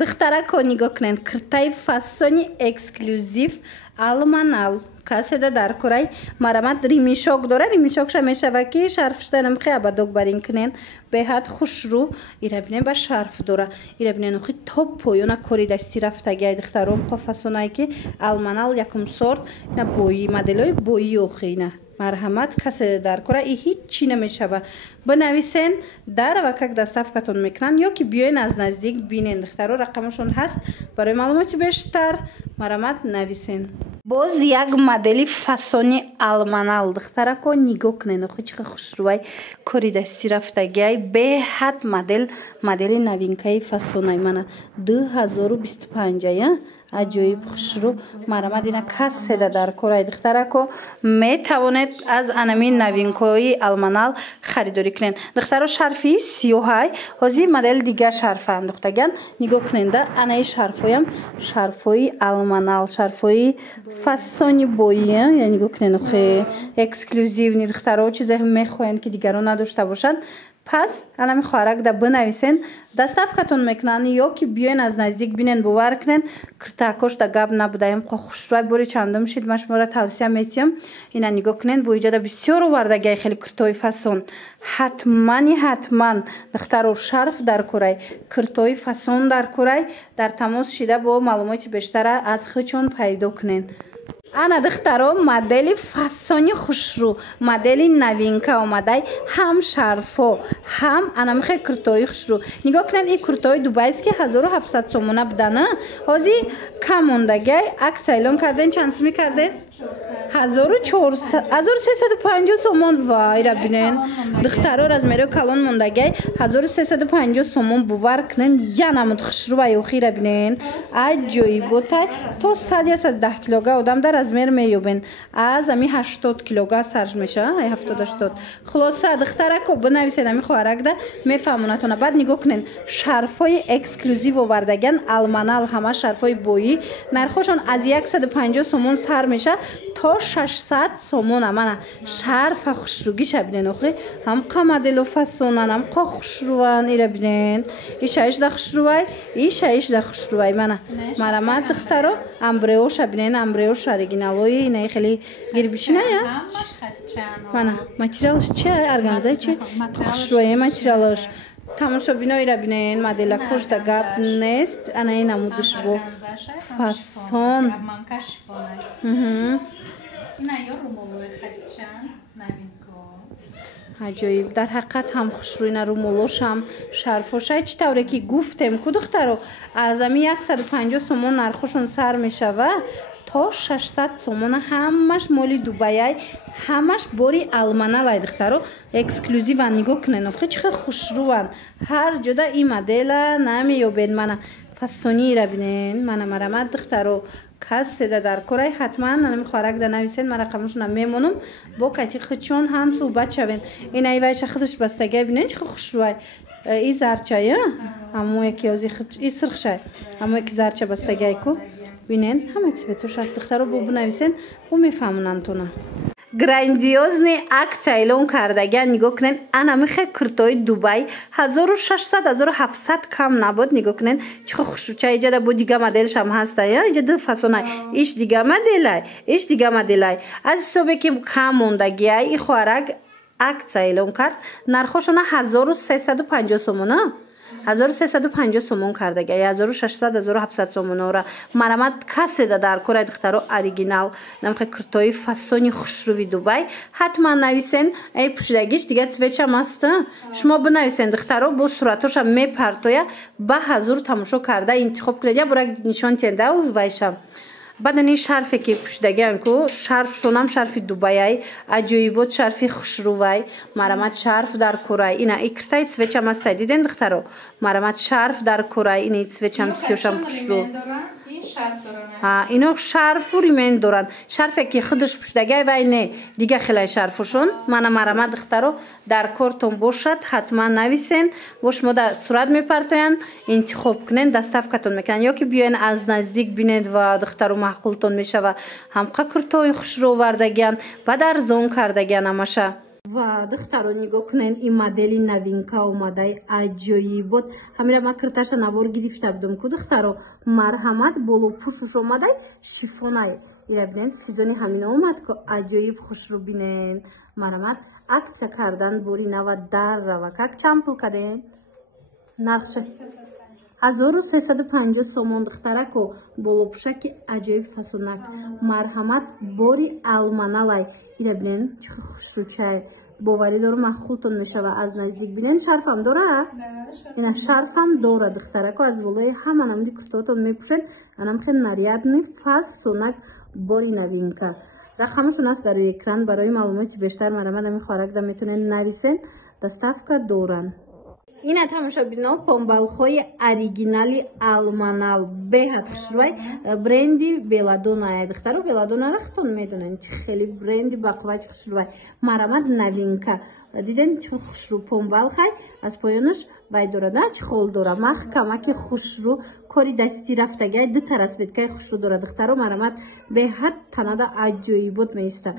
دخترکو نگاه کنین کرتای فاسونی اکسکلوزیو آلمانال کاسه در کره مرامت ریمیشوک داره ریمیشوکش میشه که شرفش دارم خیلی بدوگ برین کنین به حد خوش رو ایره بینه با شرف داره ایره بینه نخی توپ پویونا کاری دستی رفته گای دخترم قفاسونایی که آلمانال یکم سورت نه بویی مدلای بویی اوخینه مرحمت کسی در کره هیچ چی نمیشه بنویسین در و که دستافکتون میکنن یا که بیاین از نزدیک بینین دخترها رقمشون هست برای معلومات بیشتر مرحمت نویسین باز یک مدلی فاسونی آلمانال دخترکو نگاه کنین خیلی خوشروی کاری دستی رفتگی به حد مدل نوینکای فاسونای من 2025 عجیب خوشرو مرامد اینا کسی در کره دخترکو میتوانید از انمین نوینکای آلمانال خریداری کنین دخترها شرفی 30 هزی مدل دیگه شرف انداختگن نگاه کنین ده انای شرفایم شرفای آلمانال شرفای فاسونی بویی یعنی نگاه کنین خیلی اکسکلوزیو دخترها چیزی میخواین که دیگران نداشته باشن پس الان میخوارک ده بنویسین دستافکتون میکنن یا که بیاین از نزدیک بینین باور کنین کرتاکوش ده گاب نبودایم خوشروی بوری چندم شید من شما را توصیه میتیم اینا نگاه کنین با ایجاد بسیار وردگی خیلی کرتوی فاسون حتما دخترو شرف در کره کرتوی فاسون در کره در تماس شده با معلومات بیشتر از خودشون پیدا کنین انا دخترها مدل فاسونی خوشرو مدل نوینکا اومده هم شرفا هم انا میخوای کرتای خوشرو نگاه کنن این کرتای دوبای است که 1700 تومونه بدنه هازی کم موندگی عکس اعلان کردن چند سمی کردن 1350 تومان وای را بینین دخترها از میرو کلان موندگی 1350 تومان باور کنن یا نمود خوشرو و یوخی را بینین عجیب بوده تا 110 کیلوگرم آدم در از میر میوبین از امی 80 کیلوگرم سرش میشه 70 خلاصه دخترکو بنویسید امی خوارک ده میفهمونتونه بعد نگاه کنین شرفای اکسکلوزیو وردگن آلمانال همه شرفای بویی نرخشون از 150 تومان سر میشه تا 600 تومان من شرف خوشروگی شبینین اخی هم قمدل و فاسونن هم خوشروان ایره بینین ای شایش ده خوشروی ای شایش ده خوشروی من مرامت دخترو امبریو شبینین امبریو شارگینالوی اینه خیلی گیر بشینه یا من ماتریالش چیه ارگانزای چی خوشروی ماتریالش تماشا بینایی را بینین مدل کش ده گاب نیست انا این نمودش بو فاسون عجیب در حقیقت هم خوشروی نرومولوش هم شرفوشه چی طوره که گفتم که دخترو از امی 150 تومان نرخشون سر میشه و تا 600 تومان همش مولی دوبایی همش بوری آلمانال دخترو اکسکلوزیو نگاه کنین خیلی چه خوشروان هر جدا این مدل نمیابین من فاسونی را بینین من مرامت دخترو کسی در کره حتما نمیخوارک ده نویسین من رقمشون میمونم با کتی خودشون هم صحبت شوین این ایوای چه خودش بستگی بینین چه خوشروی این زرچه همون یکی از این سرخشه همون یکی زرچه بستگی کو بینین همه چیزش از دخترو بو بنویسین بو میفهمونن تونه گراندیوزنی عکس اعلان کردگی نگاه کنین انا میخه کرتای دوبای 1600 1700 کم نبود نگاه کنین چه خوشوچه ایجاد بود دیگه مدلش هم هست یا ایجاد فاسونای ایش دیگه مدلای از صبح که کم موندگی ای خوارک عکس اعلان کرد نرخشون 1350 تومانه 1350 تومان کردگی 1600 1700 تومان را مرامت کسی در کره دخترو اوریجینال نمیخواد کرتای فاسونی خوشروی دوبای حتما نویسین ای پوشیدگیش دیگه چوچه ماست شما بنویسین دخترو با صورتش میپرتویا با حضور تماشا کرده انتخاب کنید برای نشان تنده و وایشم بعد این شرفی که پوشیدگی کو شرف شونم شرفی دوبایی عجیبات شرفی خوشروی مرامت شرف در کره اینا اکرتای چوچه ماست دیدین دخترو مرامت شرف در کره این چوچه سیوشم خوشرو اینو شرف و ریمین دارن شرفی که خودش پوشیدگی و اینه دیگه خیلی شرفشون من مرامت دخترو در کارتون باشد حتما نویسین باش ما در صورت میپرتوین انتخاب کنین دستافکتون میکنن یا که بیاین از نزدیک بینید و دخترو محقولتون میشه و هم کرتوی خوشرو وردگیان و در زون کردگیان همشه و духтаро нигоҳ кунед ин модели новинка омадаи аҷоибот ҳамира ман кирташа навор гирифта будам ку духтаро марҳамат боло пушуш омадаи шифонай ира бинед сезони ҳамина омад ку аҷоиб хушрӯ бинед марҳамат аксия кардан бори нава дар рава как чанд пул каден нархша 1350 сомон духтарако боло пушаки аҷоиб фасонак марҳамат бори алманалай ира бинен чӣ хушрӯчай боварӣ дорам ман хултон мешава аз наздик бинен шарфам дора ина шарфам дора духтарако аз волои ҳама намуди куртаотон мепӯшед анам хел нарядни фасонак бори новинка рақамашон аст дар экран барои маълумоти бештар марҳамат ами хоҳаракда метавонед нависен доставка доран ина тамошобино помбалхои оригинали алманал беҳад хушрӯй бренди беладона духтаро беладонара хутон медонен чӣ хели бренди бақуввати хушрӯй марҳамат новинка диден чӣ хушрӯ помбалхай аз поёнаш вай дорада чӣ хол дора маҳкамаки хушрӯ кори дастӣ рафтагай дута расветкаи хушрӯ дора духтаро марҳамат беҳад танада аҷоибот меиста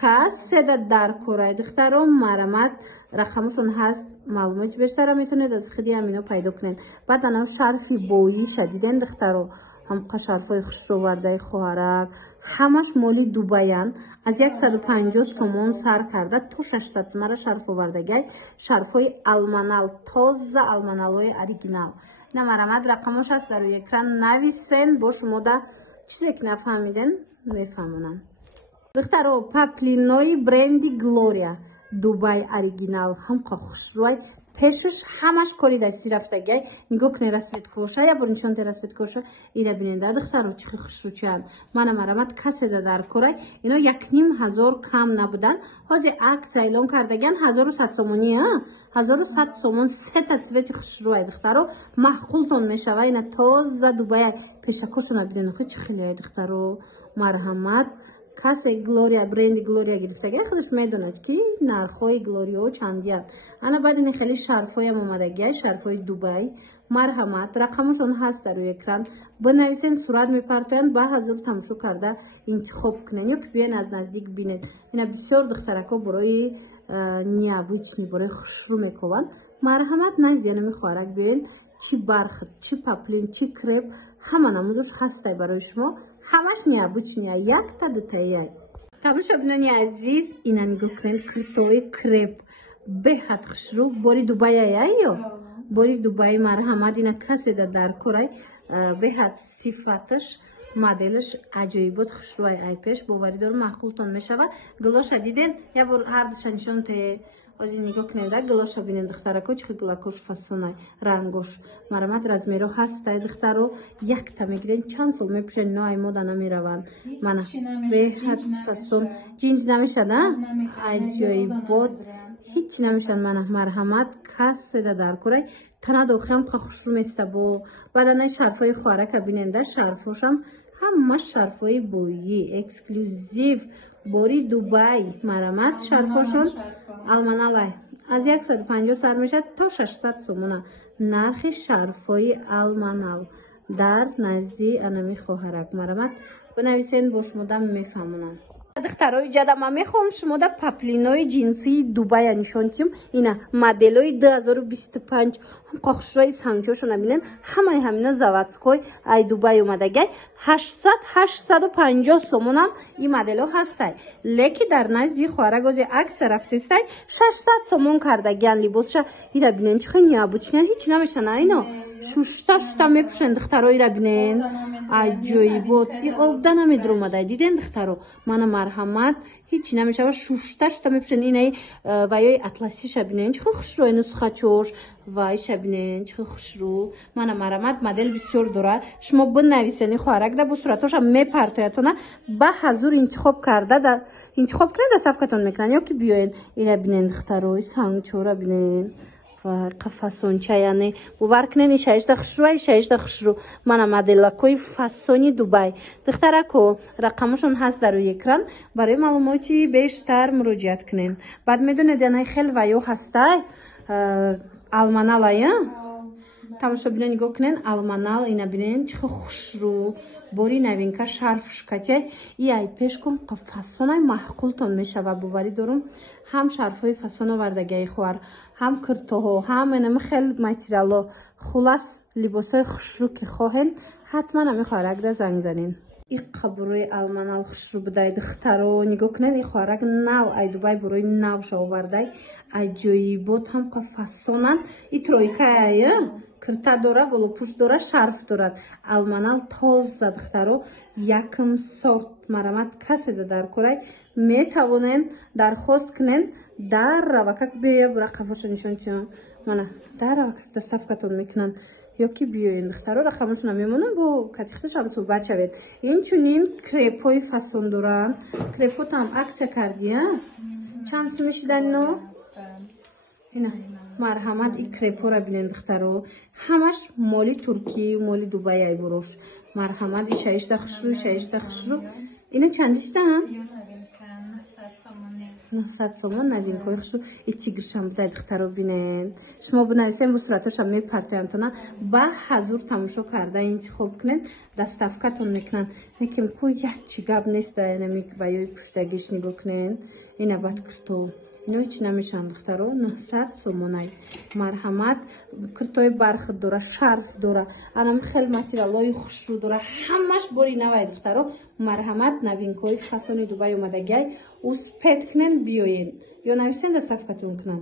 касседа дар корай духтаро марҳамат рақамашон ҳаст маълумоти бештара метавонед аз худи ҳамино пайдо кунед баъд анав шарфи боӣ шадиден духтаро ҳамқа шарфҳои хушрӯвардаи хоҳарак ҳамаш моли дубаян аз 150 сомон сар карда то 600 сомара шарф овардагай шарфҳои алманал тоза алманалҳои оригинал ина марҳамат рақамош аст дар экран нависен бо шумода чизе ки нафаҳмиден мефаҳмонанд духтаро паплинои бренди глория дубай оригинал ҳамқа хушрӯй пешаш ҳамаш кори дастӣ рафтагай нигоҳ кунед расветкоша я бор нишонте расветкоша ира бинеда духтаро чӣ хушрӯчанд мана марҳамат касседа дар корай ино 1500 кам набудан ҳозир аксия эълон кардаган 1100 сомони 1100 сомон сета цвети хушрӯай духтаро маҳқултон мешава ина тоза дубая пешакошона бинен хо чӣ хелияй духтаро марҳамат касе глория бренди глория гирифтагай худаш медонад ки нархҳои глорио чандиянд ана баъд ин хели шарфҳоям омадагай шарфҳои дубай марҳамат рақамашон ҳаст дар экран бинависен сурат мепартоянд ба ҳазур тамошо карда интихоб кунед ё ки биёен аз наздик бинед ина бисёр духтарако борои необычни борои хушрӯ мекованд марҳамат назди анами хоҳарак биёен чӣ бархат чӣ паплин чӣ креп ҳама намудаш ҳастай барои шумо ҳамаш необычния якта дутаяй тамошобинони азиз ина нигоҳ кунед куртои креп беҳад хушрӯ бори дубаяй ё бори дубай марҳамат ина касседа дар корай беҳад сифаташ моделаш аҷоибот хушрӯай айпеш боварӣ дорам маҳқултон мешава глоша диден я бор ҳардуша нишонте ҳозир нигоҳ кунед глоша бинед духтарако чӣ глакош фасонай рангош марҳамат размеро ҳастай духтаро якта мегирен чанд сол мепӯшен ино ай мода намераванд мана беҳад фасон ҷинҷ намешада аҷоибот ҳичи намешад мана марҳамат касседа дар корай тана дохилам қа хушрӯ места бо баъданай шарфҳои хоҳарака биненда шарфҳошам ҳама шарфҳои боӣ эксклюзив бори дубай марҳамат шарфҳошон алманалай аз 150 сар мешад то 600 сомона нархи шарфҳои алманал дар назди анами хоҳарак марҳамат бинависен бо шумода мефаҳмонанд духтарои ҷада ман мехоҳам шумода паплинои ҷинсии дубая нишон дидим ина моделои 2025 ҳамқа хушрӯи сангчошона бинен ҳамаи ҳамино заводской ай дубай омадагай 850 сомонам ин модело ҳастай леки дар назди хоҳарак ози аксия рафтестай 600 сомон кардагиан либосша ира бинен чихо необычнян ҳичи намешана ино шушта мепӯшен духтаро ира бинен аҷоибот ин обда намедромадай диден духтаро мана марҳамат ҳичи намешава шушта мепӯшен инаи ваёи атласиша бинен чихо хушрӯ нусхачош вай шабинен чихо хушрӯ мана марҳамат модел бисёр дорад шумо бинависен ин хоҳаракда бо суратоша мепартоятона ба ҳазур интихоб кунед доставкатон мекунанд ё ки биёен ина бинен духтарои сангчора бинен фасончаяне бовар кунед шаишта хушрӯ мана моделакои фасони дубай духтарако рақамашон ҳаст дар экран барои маълумоти бештар муроҷиат кунед баъд медонед яна хел ваё ҳастай алманалая тамошобина нигоҳ кунен. Алманал ина бинен чӣ хушрӯ бори новинка шарф шкатяй и ай пешкун фасонай маҳқултон мешава боварӣ дорум. ҳам шарфҳои фасон овардагиаи хуар, ҳам куртоҳо, ҳам инами хел материалҳо. Хулас либосҳои хушрӯ ки хоҳен ҳатман ами хоҳаракда занг занен. И қабурои алманал хушрӯ будай духтаро нигоҳ кунен. И хоҳарак нав ай дубай бурои нав шавовардай аҷоибот ҳам қа фасонан. И тройкаи кирта дора, болопӯш дора, шарф дорад. Алманал тоза духтаро якм сорт марамат каседа дар корай метавонен дархост кунен. дар равакак бея рақамҳоша нишонтиён мана дар равакак доставкатон мекунанд. ёки биёен духтаро рақамашона мемонанд бо катихташам суҳбат шавед. Инчунин крепҳои фасон доранд. Крепҳотам аксия кардия чанд сум мешиданино ина марҳамат. И крепҳора бинен духтаро ҳамаш моли туркӣ моли дубай ай бурош марҳамат. И шаишта хушрӯ шаишта хушрӯ ина чандиштан 900 сомон новинкаи хушрӯ. И тигршам будай духтаро бинен. шумо бинависен бо сураташам мепартояндтона ба ҳазур тамошо карда интихоб кунен доставкатон мекунанд. лекин ку ячи гап нест нами баёи пуштагиш нигоҳ кунен. ина бад курто ино чи намешан духтаро 900 сомонай марҳамат. куртои бархат дора, шарф дора, анам хел материалҳои хушрӯ дора. ҳамаш бори навай духтаро марҳамат. новинкаи фасони дубай омадагиай успед кунен биёен ё нависен доставкатон кунам.